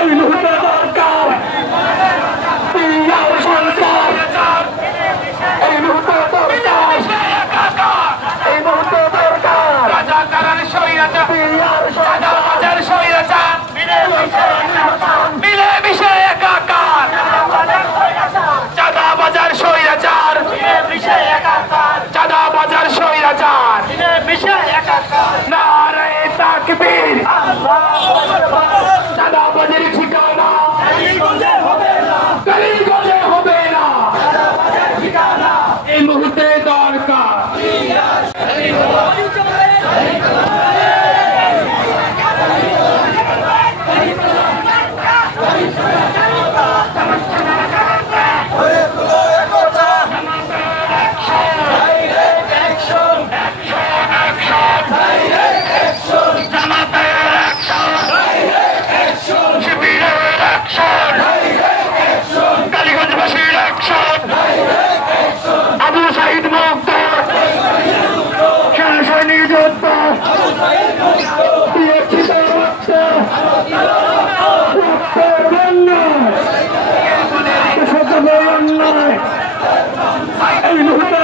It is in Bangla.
এই মুহূর্তে দরকার সরকার, এই মুহূর্তে দরকার, এই মুহূর্তে দরকার চাঁদাবাজার স্বৈরাচার মিলেমিশে একাকার, চাঁদাবাজার স্বৈরাচার চাঁদাবাজার স্বৈরাচার নারায়ে তাকবীর। চাঁদাবাজির ঠিকানা কালীগঞ্জে হবে না, এই মুহূর্তে দরকার আবু সাইদ মুক্ত, সেনাবাহিনী যোদ্ধা, এই মুহূর্তে